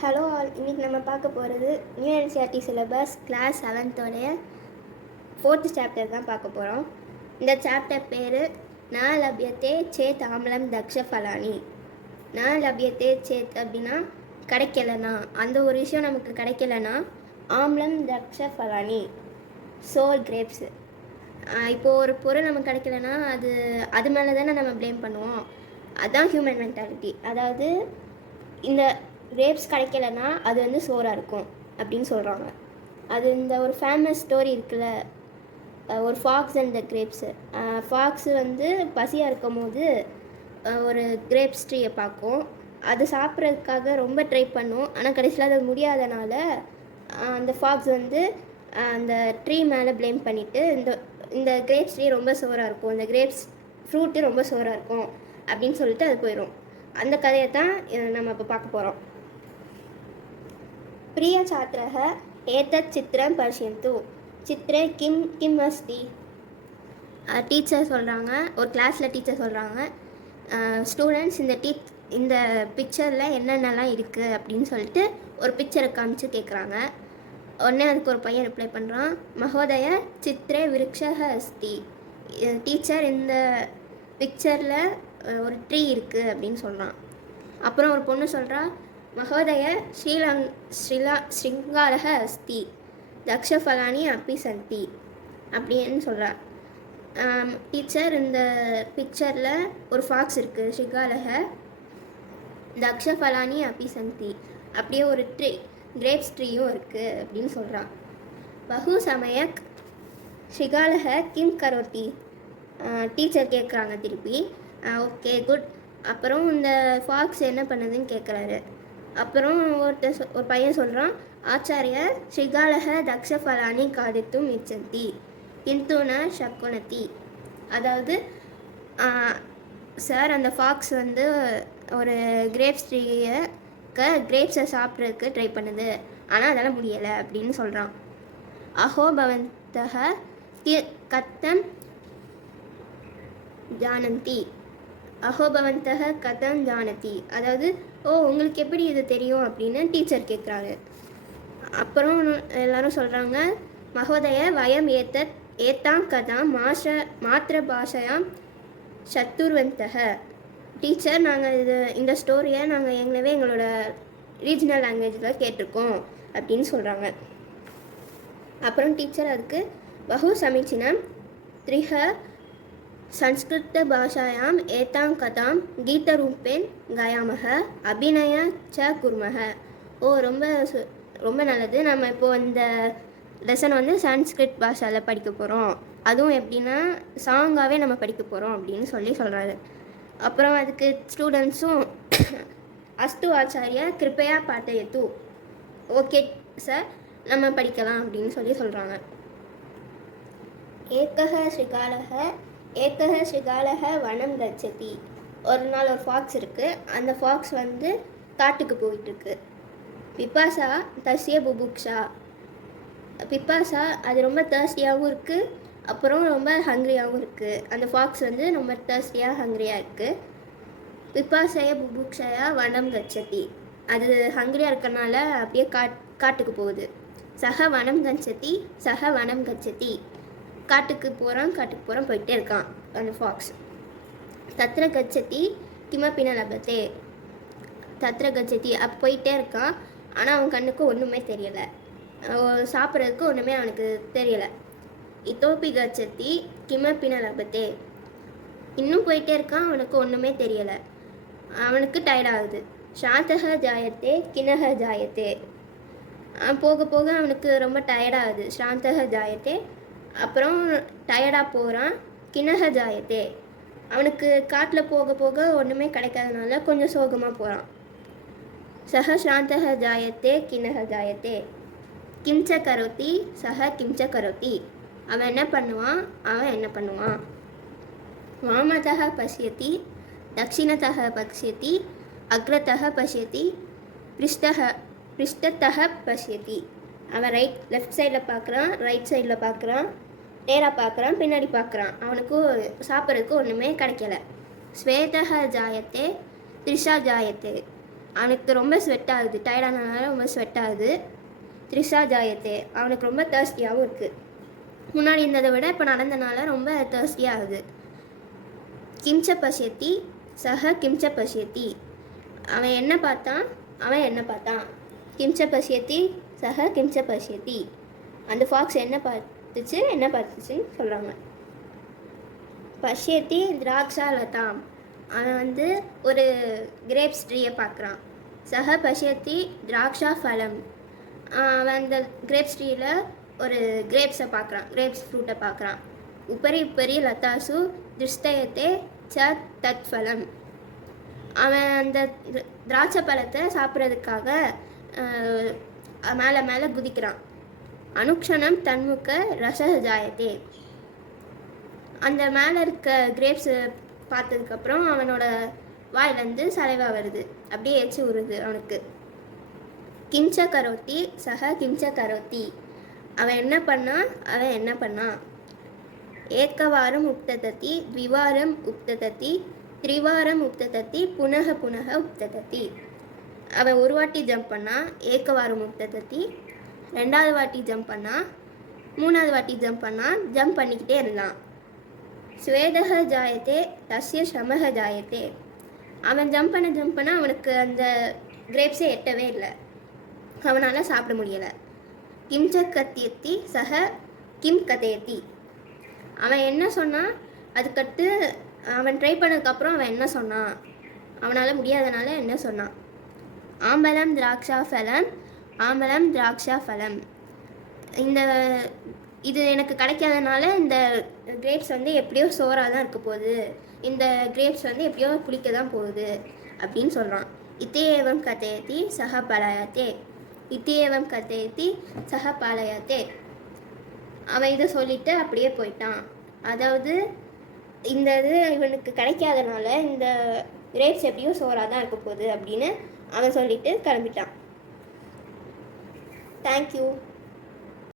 Hello all, இன்றைக்கி நம்ம பார்க்க போகிறது new NCERT syllabus class 7th fourth chapter தான் பார்க்க போகிறோம். இந்த சாப்டர் பேர் ந லப்யத்தே சேத் ஆம்லம் தக்ஷ ஃபலானி. ந லப்யத்தே சேத் அப்படின்னா கிடைக்கலனா, அந்த ஒரு விஷயம் நமக்கு கிடைக்கலனா ஆம்லம் தக்ஷ ஃபலானி சோர் கிரேப்ஸு. இப்போது ஒரு பொருள் நமக்கு கிடைக்கலனா அது மேலே தானே நம்ம ப்ளேம் பண்ணுவோம். அதுதான் ஹியூமன் மென்டாலிட்டி. அதாவது இந்த கிரேப்ஸ் கிடைக்கலனா அது வந்து சோறாக இருக்கும் அப்படின்னு சொல்கிறாங்க. அது இந்த ஒரு ஃபேமஸ் ஸ்டோரி இருக்குல்ல, ஒரு fox and the grapes. Fox வந்து பசியாக இருக்கும் போது ஒரு கிரேப்ஸ் ட்ரீயை பார்க்கும். அது சாப்பிட்றதுக்காக ரொம்ப ட்ரை பண்ணும். ஆனால் கடைசியில் அது முடியாதனால அந்த ஃபாக்ஸ் வந்து அந்த ட்ரீ மேலே ப்ளேம் பண்ணிவிட்டு இந்த கிரேப்ஸ் ட்ரீ ரொம்ப சோறாக இருக்கும், இந்த கிரேப்ஸ் ஃப்ரூட்டு ரொம்ப சோறாக இருக்கும் அப்படின்னு சொல்லிட்டு அது போயிடும். அந்த கதையை தான் நம்ம இப்போ பார்க்க போகிறோம். प्रिय छात्रः एतत् चित्रं पश्यन्तु चित्रे किं किम् अस्ति. டீச்சர் சொல்கிறாங்க, ஒரு கிளாஸில் டீச்சர் சொல்கிறாங்க, ஸ்டூடெண்ட்ஸ் இந்த பிக்சரில் என்னென்னலாம் இருக்குது அப்படின்னு சொல்லிட்டு ஒரு பிக்சரை காமிச்சு கேட்குறாங்க. உடனே அதுக்கு ஒரு பையன் ரிப்ளை பண்ணுறான், மகோதய சித்ரே விருக்ஷः அஸ்தி. டீச்சர் இந்த பிக்சரில் ஒரு ட்ரீ இருக்குது அப்படின்னு சொல்கிறான். அப்புறம் ஒரு பொண்ணு சொல்கிறா, மகோதய ஸ்ரீங்காரக அஸ்தி தக்ஷஃபலானி அப்பி சந்தி அப்படின்னு சொல்கிறார். டீச்சர் இந்த பிக்சரில் ஒரு ஃபாக்ஸ் இருக்குது, ஸ்ரீகாலக தக்ஷஃபலானி அப்பி சந்தி, அப்படியே ஒரு ட்ரீ கிரேப்ஸ் ட்ரீயும் இருக்குது அப்படின்னு சொல்கிறான். பகு சமயக் ஸ்ரீகாலக கிம் கரோத்தி. டீச்சர் கேட்குறாங்க திருப்பி, ஓகே குட். அப்புறம் இந்த ஃபாக்ஸ் என்ன பண்ணுதுன்னு கேட்குறாரு. அப்புறம் ஒரு பையன் சொல்கிறான், ஆச்சாரிய ஸ்ரீகாலக தக்ஷஃபலானி காதித்தும் இச்சந்தி கிந்துன சக்குனதி. அதாவது சார், அந்த ஃபாக்ஸ் வந்து ஒரு கிரேப்ஸ் கிரேப்ஸை சாப்பிட்றதுக்கு ட்ரை பண்ணுது, ஆனால் அதெல்லாம் முடியலை அப்படின்னு சொல்கிறான். அஹோபவந்தக கத்தம் ஜானந்தி. அஹோபவந்தக கதம் ஜானதி, அதாவது உங்களுக்கு எப்படி இது தெரியும் அப்படின்னு டீச்சர் கேட்குறாரு. அப்புறம் எல்லாரும் சொல்கிறாங்க, மகோதய வயம் ஏத்தாம் கதாம் மாத்திர பாஷையாம் சத்துர்வந்தக. டீச்சர், நாங்கள் இந்த ஸ்டோரியை நாங்கள் ஏற்கனவே எங்களோட ரீஜனல் லாங்குவேஜில் கேட்டிருக்கோம் அப்படின்னு சொல்கிறாங்க. அப்புறம் டீச்சர் அதுக்கு பகு சமீச்சீனம் த்ரிஹ संस्कृत भाषायां एतां कथां गीतरूपेण गायामः अभिनय च कुर्मः. ரொம்ப நல்லது, நம்ம இப்போது இந்த லெசன் வந்து சான்ஸ்கிரிட் பாஷாவில் படிக்க போகிறோம், அதுவும் எப்படின்னா சாங்காகவே நம்ம படிக்க போகிறோம் அப்படின்னு சொல்கிறாரு. அப்புறம் அதுக்கு ஸ்டூடெண்ட்ஸும் அஸ்து ஆச்சாரிய கிருப்பையா பாட்டயத்து, ஓகே சார் நம்ம படிக்கலாம் அப்படின்னு சொல்கிறாங்க. ஏக்கக ஸ்ரீகாலக வனம் கச்சதி. ஒரு நாள் ஒரு ஃபாக்ஸ் இருக்குது, அந்த ஃபாக்ஸ் வந்து காட்டுக்கு போயிட்டுருக்கு. பிப்பாசா தஸ்ய புபுக்ஷா. பிப்பாசா அது ரொம்ப தேர்ஸ்டியாகவும் இருக்குது, அப்புறம் ரொம்ப ஹங்க்ரியாகவும் இருக்குது. அந்த ஃபாக்ஸ் வந்து ரொம்ப தேர்ஸ்டியாக ஹங்க்ரியாக இருக்குது. பிப்பாசைய புபுக்ஷயா வனம் கச்சதி, அது ஹங்க்ரியாக இருக்கனால அப்படியே காட்டுக்கு போகுது. சக வனம் கச்சதி சக வனம் கச்சதி, காட்டுக்கு போகிறான் போயிட்டே இருக்கான் அந்த ஃபாக்ஸ். தத்ர கச்சதி கிமப்பின லபத்தே. தத்ர கச்சதி போயிட்டே இருக்கான், ஆனால் அவன் கண்ணுக்கு ஒன்றுமே தெரியலை, சாப்பிட்றதுக்கு ஒன்றுமே அவனுக்கு தெரியலை. இதோப்பி கச்சதி கிமப்பின லபத்தே. இன்னும் போயிட்டே இருக்கான், அவனுக்கு ஒன்றுமே தெரியலை, அவனுக்கு டயர்டாகுது. சாந்தக ஜாயத்தே கிணக ஜாயத்தே. போக போக அவனுக்கு ரொம்ப டயர்டாகுது. சாந்தக ஜாயத்தே, அப்புறம் டயர்டாக போகிறான். கிணக ஜாயத்தே, அவனுக்கு காட்டில் போக போக ஒன்றுமே கிடைக்காதனால கொஞ்சம் சோகமாக போகிறான். சஹ சாந்தக ஜாயத்தே கிணக ஜாயத்தே கிம்ச கரோத்தி சஹ கிம்ச கரோத்தி. அவன் என்ன பண்ணுவான். வாமதக பசியதி தக்ஷிணதக பசியதி அக்ரதக பசியதி பிருஷ்டதக பசியதி. அவன் லெஃப்ட் சைடில் பார்க்குறான், ரைட் சைடில் பார்க்குறான், நேராக பார்க்குறான், பின்னாடி பார்க்குறான், அவனுக்கு சாப்பிட்றதுக்கு ஒன்றுமே கிடைக்கல. ஸ்வேதக ஜாயத்தே த்ரிஷா ஜாயத்தே. அவனுக்கு ரொம்ப ஸ்வெட் ஆகுது, டயர்டானதுனால ரொம்ப ஸ்வெட் ஆகுது. த்ரிஷா ஜாயத்தே, அவனுக்கு ரொம்ப தேர்ஸ்டியாகவும் இருக்குது. முன்னாடி இருந்ததை விட இப்போ நடந்தனால ரொம்ப தேர்ஸ்டியாக ஆகுது. கிம்ச பசியத்தி சஹ கிம்ச பசியத்தி, அவன் என்ன பார்த்தான். கிம்ச பசியத்தி சஹ கிம்ச பசியத்தி, அந்த ஃபாக்ஸ் என்ன பார்த்துச்சுன்னு சொல்கிறாங்க. பசியத்தி திராட்சா லதாம், அவன் வந்து ஒரு கிரேப்ஸ் ட்ரீயை பார்க்குறான். சஹ பசியத்தி திராட்சா ஃபலம், அவன் அந்த கிரேப்ஸ் ட்ரீயில் ஒரு கிரேப்ஸை பார்க்குறான், கிரேப்ஸ் ஃப்ரூட்டை பார்க்குறான். உப்பரி லதாசு திருஷ்டயத்தே ச தத் ஃபலம், அவன் அந்த திராட்சை பழத்தை சாப்பிட்றதுக்காக மேலே குதிக்கிறான். அனுக்ஷணம் தன்முக ரச ஜாயத்தே, அந்த மேலே இருக்க கிரேப்ஸு பார்த்ததுக்கப்புறம் அவனோட வாயிலேருந்து சலைவா வருது, அப்படியே ஏச்சு உருது அவனுக்கு. கிம்ச கரோத்தி சஹ கிம்ச கரோத்தி, அவன் என்ன பண்ணான். ஏக்கவாரம் உப்ததத்தி த்விவாரம் உப்ததத்தி த்ரிவாரம் உப்ததத்தி புனக உப்ததத்தி, அவன் ஒரு வாட்டி ஜம்ப் பண்ணால் ஏக்கவாரம் உப்ததத்தி, 2வது வாட்டி ஜம்ப் பண்ணால், 3வது வாட்டி ஜம்ப் பண்ணால், ஜம்ப் பண்ணிக்கிட்டே இருந்தான். ஸ்வேதக ஜாயத்தே தஸ்ய ஸ்ரமக ஜாயத்தே, அவன் ஜம்ப் பண்ண அவனுக்கு அந்த கிரேப்ஸே எட்டவே இல்லை, அவனால் சாப்பிட முடியலை. கிம்ச கத்தியத்தி சஹ கிம் கதையத்தி, அவன் என்ன சொன்னான், அதுக்கடுத்து அவன் ட்ரை பண்ணதுக்கப்புறம் அவன் என்ன சொன்னான், அவனால் முடியாதனால என்ன சொன்னான். ஆம்பலம் திராட்சா ஃபலம், இது எனக்கு கிடைக்காதனால இந்த கிரேப்ஸ் வந்து எப்படியோ சோறாக தான் இருக்க போகுது, இந்த கிரேப்ஸ் வந்து எப்படியோ புளிக்க தான் போகுது அப்படின்னு சொல்கிறான். இத்தேவம் கதையத்தி சஹ பாலயத்தே, அவன் இதை சொல்லிட்டு அப்படியே போயிட்டான். அதாவது இந்த இது இவனுக்கு கிடைக்காதனால இந்த கிரேப்ஸ் எப்படியோ சோறாக தான் இருக்க போகுது அப்படின்னு அவன் சொல்லிட்டு கிளம்பிட்டான். தேங்க்யூ.